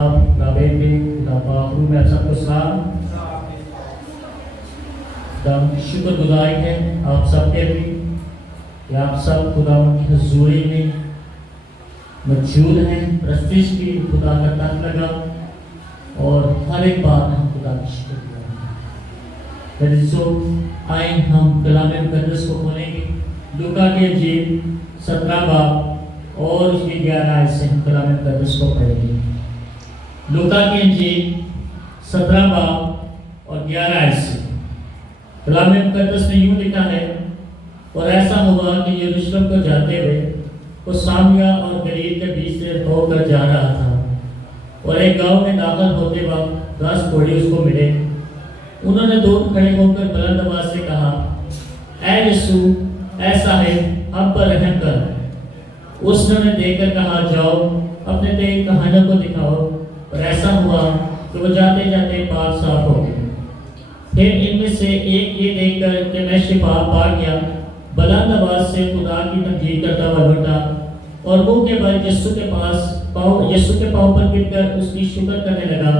میں آپ سب کو سلام. شکر گزاری ہے آپ سب کے بھی کہ آپ سب خدا کی حضوری میں موجود ہیں. پرستش کی خدا کا تن لگا اور ہر ایک بات ہم خدا کی شکر گزار ہیں. سو آئیں ہم کلام مقدس کو کھولیں گے. لوکا کی انجیل 17 باب اور اس کی 11 آیت سے ہم کلام مقدس کو پڑھیں گے. لوکا کی انجیل 17 باب اور 11 آیت سے کلام مقدس میں یوں لکھا ہے: اور ایسا ہوا کہ یروشلم کو جاتے ہوئے وہ سامریہ اور گلیل کے بیچ سے ہو کر جا رہا تھا، اور ایک گاؤں میں داخل ہوتے وقت 10 کوڑی اس کو ملے. انہوں نے دور کھڑے ہو کر بلند آواز سے کہا: اے یسوع، اے صاحب، ہم پر رحم کر. اس نے انہیں دیکھ کر کہا: جاؤ اپنے 3 کہانیوں کو دکھاؤ. اور ایسا ہوا کہ وہ جاتے جاتے پاک صاف ہو گئے. پھر ان میں سے ایک یہ دیکھ کر کہ میں شفا پا گیا، بلند آواز سے خدا کی تمجید کرتا ہوا لوٹا اور منہ کے بل یسوع کے پاؤں پر گر کر اس کی شکر کرنے لگا،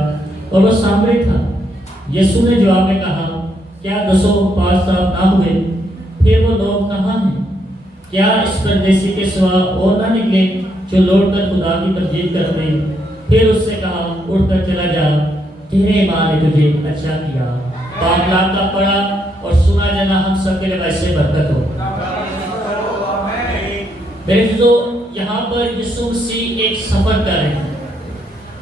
اور وہ سامری تھا. یسوع نے جواب میں کہا: کیا 10 پاک صاف نہ ہوئے؟ پھر وہ لوگ کہاں ہیں؟ کیا اس پردیسی کے سوا اور نہ نکلے جو لوٹ کر خدا کی تمجید کرتے؟ پھر اس سے کہا: اٹھ کر چلا جا، تیرے ایمان نے تجھے اچھا کیا. پاک کلام کا پڑھا اور سنا جانا ہم سب کے لیے ویسے برکت ہو. میرے جو یہاں پر یسوع مسیح ایک سفر کر رہے ہیں.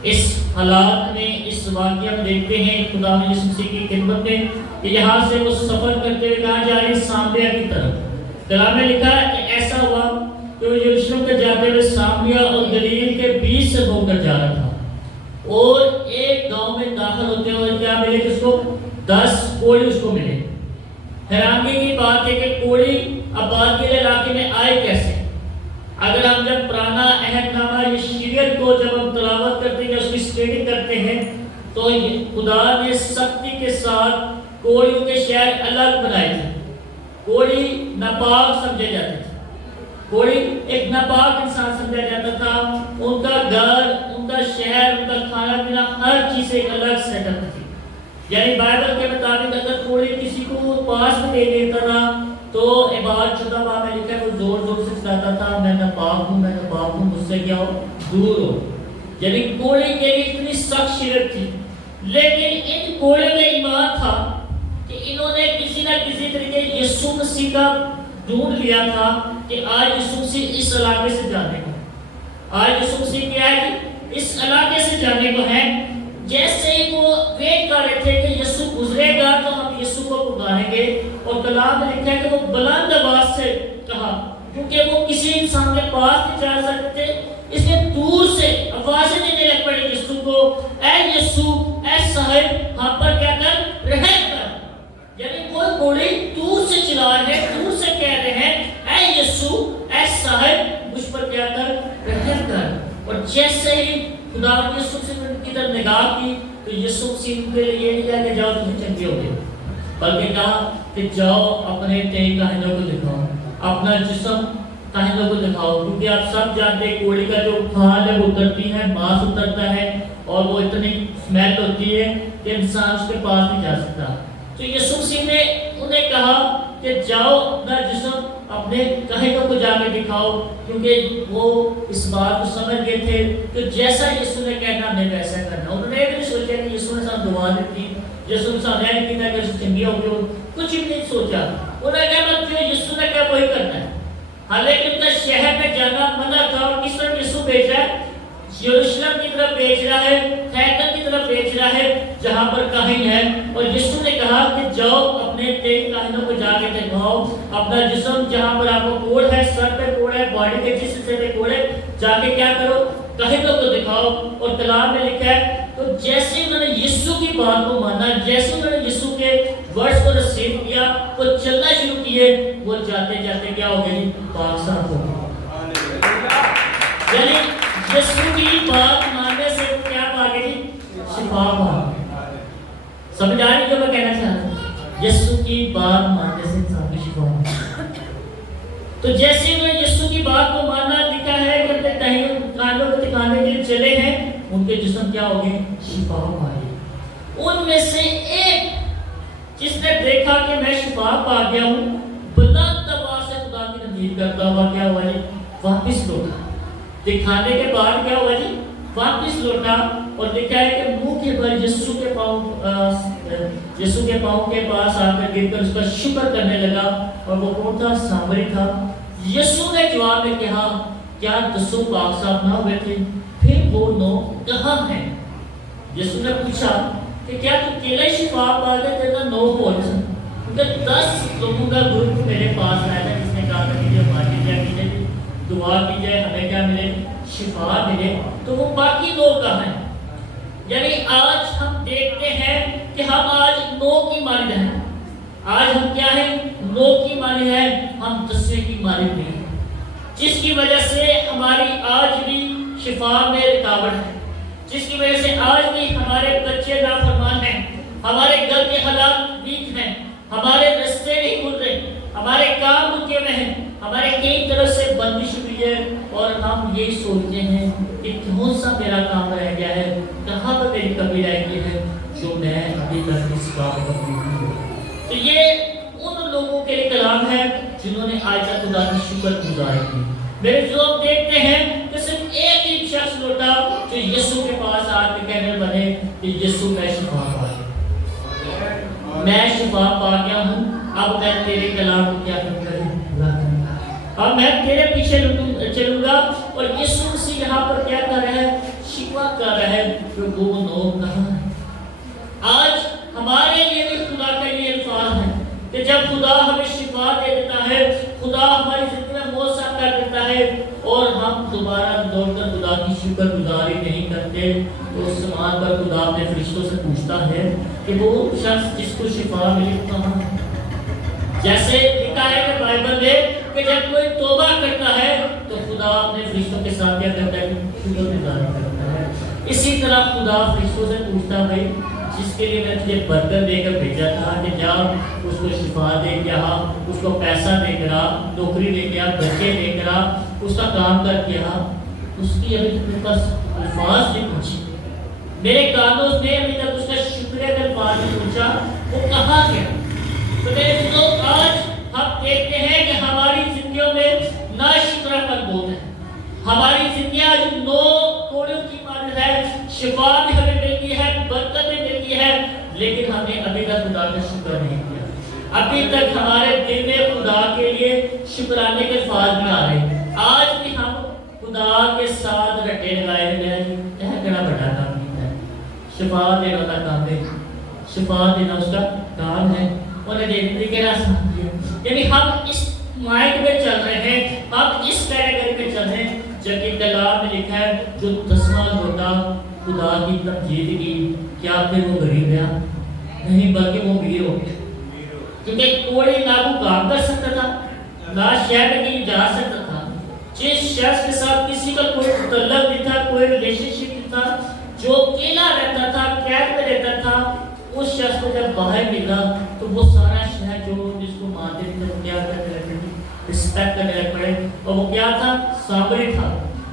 اس حالات میں اس واقعہ میں دیکھتے ہیں خدا یسوع مسیح کی خدمت میں کہ یہاں سے وہ سفر کرتے ہوئے کہاں جا رہے ہیں؟ سامریہ کی طرف. کلام میں لکھا ہے کہ ایسا ہوا کہ وہ یروشلم کے جاتے ہوئے سامریہ اور گلیل کے بیچ سے ہو کر جا رہا تھا، اور ایک گاؤں میں داخل ہوتے ہوئے کیا ملے؟ اس کو 10 کوڑی اس کو ملے. حیرانگی کی بات ہے کہ کوڑی آباد کے علاقے میں آئے کیسے؟ اگر ہم جب پرانا عہد نامہ یا شریعت کو جب ہم تلاوت کرتے ہیں، اس کی اسٹڈی کرتے ہیں، تو خدا نے سختی کے ساتھ کوڑیوں کے شہر الگ بنائے تھے. کوڑی ناپاک سمجھے جاتے تھے. کوڑی ایک ناپاک انسان سمجھا جاتا تھا. ان کا گھر، ان کا شہر، ان کا کھانا پینا، ہر چیز ایک الگ سیٹ اپ تھی. یعنی بائبل کے مطابق اگر کوڑی کسی کو پاس میں دے دیتا تھا تو عبارت شدہ باب میں لکھا ہے وہ زور زور سے چلاتا تھا: میں ناپاک ہوں، میں ناپاک ہوں، مجھ سے کیا ہو، دور ہو. یعنی کوڑی کے لیے اتنی سخت شریعت تھی. لیکن ان کوڑے میں ایمان تھا کہ انہوں نے کسی نہ کسی طریقے یسوع مسیح کا ڈھونڈ لیا تھا کہ آج یسوع مسیح اس علاقے سے جانے کو، آج یسوع مسیح کیا ہے کہ اس علاقے سے جانے کو ہے. جیسے ہی وہ ویٹ کر رہے تھے کہ یسوع گزرے گا تو ہم یسوع کو پکاریں گے، اور کلام میں لکھا ہے کہ وہ بلند آواز سے کہا، کیونکہ وہ کسی انسان کے پاس نہیں جا سکتے، اس لیے دور سے آوازیں دینے لگ پڑی یسوع کو: اے یسوع، اے صاحب، ہم پر کیا کر، رحم کر. یعنی وہ کوڑی دور سے چلا رہے ہیں، دور سے کہہ رہے ہیں: اے یسوع، اے صاحب، مجھ پر کیا کر، رحم کر. اور جیسے ہی خدا نے یسوع سے کی طرف نگاہ کی تو یسوع مسیح کے لیے یہ نہیں کہا کہ جاؤ تم چنگے ہو گئے، بلکہ کہا کہ جاؤ اپنے 3 کہانیوں کو دکھاؤ، اپنا جسم کہانیوں کو دکھاؤ. کیونکہ آپ سب جانتے ہیں کوڑی کا جو کھال ہے وہ اترتی ہے، ماس اترتا ہے، اور وہ اتنی اسمیل ہوتی ہے کہ انسان اس کے پاس نہیں جا سکتا. تو یسوع مسیح نے انہیں کہا کہ جاؤ اپنا جسم اپنے کہانیوں کو جا کے دکھاؤ، کیونکہ وہ اس بات کو سمجھ گئے تھے کہ جیسا یسوع نے کہنا ہمیں ویسا کرنا. انہوں نے بھی نہیں سوچا کہ یسوع نے ساتھ دعا دی تھی، یسوع نے ساتھ رہن کی تھا کہ یسوع چنگی ہو گئی، کچھ بھی نہیں سوچا. انہوں نے کہا جو یسوع نے کہا وہی کرنا ہے. حالانکہ ان کا شہر میں جانا منع تھا، اور کس طرح یسوع بھیجا ہے؟ یروشلم کی طرف بھیج رہا ہے، ہیکل کی طرف بھیج رہا ہے جہاں پر کاہن ہے. اور یسوع نے کہا کہ جاؤ اپنے 3 کاہنوں کو جا کے دکھاؤ، اپنا جسم جہاں پر آپ کو کوڑ ہے، سر پہ کوڑ ہے، باڈی کے جس حصے پہ کوڑ ہے، جا کے کیا کرو، کاہنوں کو دکھاؤ. اور کلام میں لکھا ہے تو جیسے انہوں نے یسوع کی بات کو مانا، جیسے انہوں نے یسوع کے ورڈز کو ریسیو کیا، وہ چلنا شروع کیے، وہ جاتے جاتے کیا ہو گئے؟ پاک صاف ہو گئے. یعنی یسوع کی بات ماننے سے کیا پا گئی؟ شفا پا گئی. سمجھ آ رہی جو میں کہنا چاہتا ہوں؟ یسوع کی بات ماننے سے انسان کی شفا پا گئی. تو جیسے انہوں نے یسوع کی بات کو مانا، لکھا ہے کہ اپنے کہانیوں کو دکھانے کے لیے چلے ہیں، ان کے جسم کیا ہو گئے؟ شفا پائی۔ ان میں سے ایک جس نے دیکھا کہ میں شفا پا گیا ہوں، بلند آواز سے خدا کی تمجید کرتا ہوا کیا ہوا جی؟ واپس لوٹا۔ دکھانے کے بعد کیا ہوا جی؟ واپس لوٹا، اور لکھا ہے کہ منہ کے بل یسوع کے پاؤں کے پاس آ کر گر کر اس کا شکر کرنے لگا، اور وہ کون تھا؟ سامری تھا۔ یسوع نے جواب میں کہا، کیا 10 پاک صاف نہ ہوئے تھے؟ پھر وہ 9 کہاں ہیں؟ یسوع نے پوچھا کہ کیا تو اکیلا ہی شفا پا گیا، تیرا 9 ہو تھا؟ کیونکہ 10 لوگوں کا گروپ میرے پاس آیا تھا جس نے کہا تھا کہ ہماری کیا کیجیے، دعا کیجیے، ہمیں کیا ملے؟ شفا ملے۔ تو وہ باقی 9 کہاں ہیں؟ یعنی آج ہم دیکھتے ہیں کہ ہم آج 9 کی مانند ہیں۔ آج ہم کیا ہیں؟ 9 کی مانند ہیں، ہم 10 کی مانند نہیں ہیں، جس کی وجہ سے ہماری آج بھی شفا میں رکاوٹ ہے، جس کی وجہ سے آج بھی ہمارے بچے نافرمان ہیں، ہمارے گھر کے حالات ویک ہیں، ہمارے رستے نہیں کھل رہے، ہمارے کام رکے ہوئے ہیں، ہمارے کئی طرح سے بندش ہوئی ہے، اور ہم یہی سوچتے ہیں کہ کون سا میرا کام رہ گیا ہے، کہاں پر میری کمی رہ گئی ہے جو میں ابھی تک اس کام کو نہیں ہوں۔ تو یہ ان لوگوں کے لیے کلام ہے جنہوں نے آج تک خدا کی شکر گزاری کی۔ میرے جو ہم دیکھتے ہیں کہ صرف ایک ہی شخص لوٹا جو یسوع کے پاس آ کے کہنے بنے کہ یسوع میں شفا پا گیا، میں شفا پا گیا ہوں، اب میں تیرے کلام کو کیا کروں گا، اب میں تیرے پیچھے چلوں گا۔ اور یسوع مسیح یہاں پر کیا کر رہا ہے؟ شفا کر رہا ہے کہ وہ 9 کہاں ہیں۔ آج ہمارے لیے بھی خدا کے لیے الفاظ ہیں کہ جب خدا ہمیں شفا دے دیتا ہے، خدا ہماری زندگی میں موسیقی کر دیتا ہے، اور ہم دوبارہ دوڑ کر خدا کی شکر گزاری نہیں کرتے، تو اس زمان پر خدا اپنے فرشتوں سے پوچھتا ہے کہ وہ شخص جس کو شفا ملی کہاں ہے؟ جیسے لکھا ہے کہ بائبل میں کہ جب کوئی توبہ کرتا ہے تو خدا اپنے فرشتوں کے ساتھ کیا کرتا ہے؟ شکر گزاری کرتا ہے۔ اسی طرح خدا فرشتوں سے پوچھتا ہے، جس کے لیے میں تجھے برکت دے کر بھیجا تھا کہ جا اس کو شفا دے کے آ، اس کو پیسہ دے کر آ، نوکری لے کے آ، بچے لے کر آ، اس کا کام کر کے آ، اس کی ابھی تک میرے پاس الفاظ نہیں پہنچی، میرے کانوں نے ابھی تک اس کا شکریہ کا الفاظ نہیں پوچھا، وہ کہاں گیا؟ تو میرے دوست آج ہم دیکھتے ہیں کہ ہماری زندگیوں میں ناشکرہ پن بہت ہے، ہماری زندگی آج 9 کوڑیوں کی مانند ہے، شفا بھی ہمیں ملتی ہے، برکت بھی ملتی ہے، لیکن ہمیں ابھی تک خدا کا شکر نہیں کیا، ابھی تک ہمارے دل میں خدا کے لیے شکرانے کے الفاظ نہیں آ رہے۔ آج بھی ہم خدا کے ساتھ رٹے لگائے ہوئے ہیں، یہ کہنا بڑا کام نہیں ہے، شفا دینا کا کام ہے، شفا دینا اس کا کام ہے، انہیں دیکھنے کے راستہ ہے۔ یعنی ہم اس مائنڈ میں چل رہے ہیں، ہم اس کیٹیگری میں چل رہے ہیں، جبکہ کلام میں لکھا ہے جو 10واں لوٹا خدا کی تمجید کی، کیا پھر وہ غریب رہا؟ نہیں، بلکہ وہ امیر ہو گیا، کیونکہ کوئی نہ وہ کام کر سکتا تھا، نہ شہر میں کہیں جا سکتا تھا، جس شخص کے ساتھ کسی کا کوئی تعلق نہیں تھا، کوئی ریلیشن شپ نہیں تھا، جو اکیلا رہتا تھا، قید میں رہتا تھا، اس شخص کو جب باہر ملا تو وہ سارا شہر جو جس کو مانتے تھے وہ کیا کرنے لگے، رسپیکٹ کرنے لگ پڑے، اور وہ کیا تھا؟ سامری تھا۔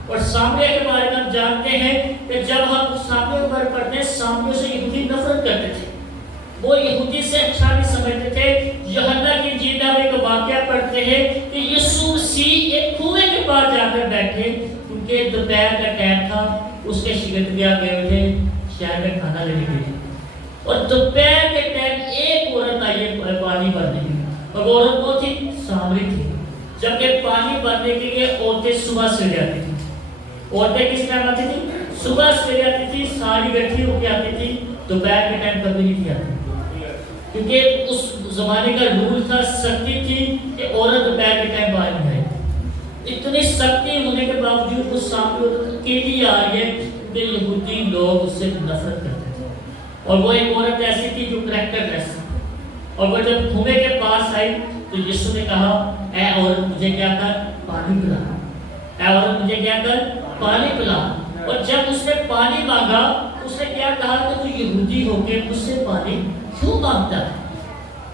اور سامری کے بارے میں ہم جانتے ہیں کہ جب ہم سامری کے بارے پڑھتے ہیں، سامریوں سے یہودی نفرت کرتے تھے، وہ یہودی سے اچھا نہیں سمجھتے تھے۔ یوحنا کی انجیل میں ہم ایک واقعہ پڑھتے ہیں کہ یسوع مسیح ایک کنویں کے پاس جا کر بیٹھے، کیونکہ دوپہر کا ٹائم تھا، اس کے شاگرد بھی آ گئے ہوئے تھے شہر میں کھانا لینے کے لیے، اور دوپہر کے ٹائم ایک عورت آئی ہے پانی بھرنے کے لیے، اور وہ عورت وہ تھی؟ سامری تھی۔ جبکہ پانی بھرنے کے لیے عورتیں صبح سے آتی تھی، عورتیں کس ٹائم آتی تھی؟ صبح سے آتی تھی، ساری بیٹھی ہو کے آتی تھی، دوپہر کے ٹائم کبھی نہیں تھی آتی، کیونکہ اس زمانے کا رول تھا، سختی تھی کہ عورت دوپہر کے ٹائم باہر نہیں آئے۔ اتنی سختی ہونے کے باوجود اس سامنے عورت اکیلی آ رہی ہے، کیونکہ یہودی لوگ اس سے نفرت کرتے تھے، اور وہ ایک عورت ایسی تھی جو کریکٹر لیس، اور وہ جب کنویں کے پاس آئی تو یسوع نے کہا، اے عورت مجھے کیا کر؟ پانی پلا، اے عورت مجھے کیا کر؟ پانی پلا۔ اور جب اس نے پانی مانگا، اس نے کیا کہا کہ تو یہودی ہو کے مجھ سے پانی کیوں مانگتا ہے؟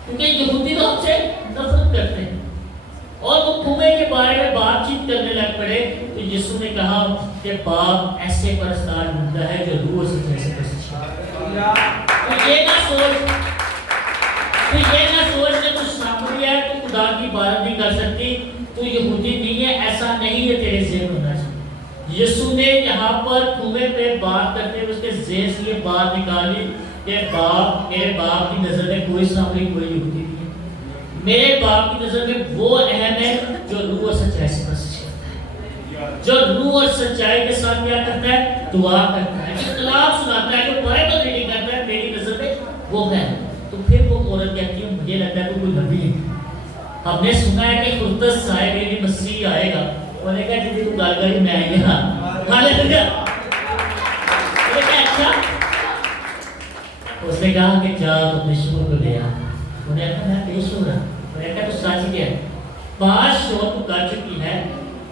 کیونکہ یہودی تو ہم سے نفرت کرتے ہیں، اور وہ کنویں کے بارے میں بات چیت کرنے لگ پڑے تو یسوع نے کہا کہ باپ ایسے پرستار ڈھونڈتا ہے جو روح سے جیسے تو یہ نہ سوچ کہ تو سامری ہے تو خدا کی عبادت نہیں کر سکتی، تو یہودی نہیں ہے، ایسا نہیں ہے تیرے ذہن ہونا چاہیے۔ یسوع نے یہاں پر کنویں پہ بات کرتے ہوئے اس کے ذہن سے یہ بات نکالی کہ باپ، میرے باپ کی نظر میں کوئی سامری کوئی یہودی نہیں ہے، میرے باپ کی نظر میں وہ اہم ہے جو روح اور سچائی سے پرستش کرتا ہے، جو روح اور سچائی کے ساتھ کیا کرتا ہے، دعا کرتا ہے، اختلاف سناتا ہے، جو بائبل ریڈنگ کرتا ہے، میری نظر میں وہ ہے۔ تو پھر وہ عورت کہتی ہے مجھے لگتا ہے تو کوئی نبی ہے، ہم نے سنا ہے کہ خردس صاحب یعنی مسیح آئے گا۔ انہوں نے کہا جی تو گال کری میں آئیں گے، ہاللیلویا۔ انہوں نے کہا اچھا، اس نے کہا کہ جا تو اپنے شوہر کو لے آ۔ انہوں نے کہا میں پیش ہو رہا، انہوں نے کہا تو سچ کیا ہے، 5 شوہر تو کر چکی ہے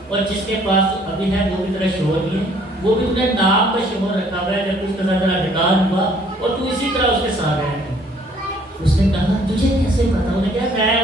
اور جس کے پاس تو ابھی ہے وہ بھی تیرا شوہر نہیں ہے، وہ بھی تم نے نام کا شوہر رکھا ہوا ہے، جب اس کے ساتھ تیرا نکاح ہوا اور تو اسی طرح اس کے ساتھ ہے۔ اس نے کہا تجھے کیسے پتا؟ انہوں نے کہا میں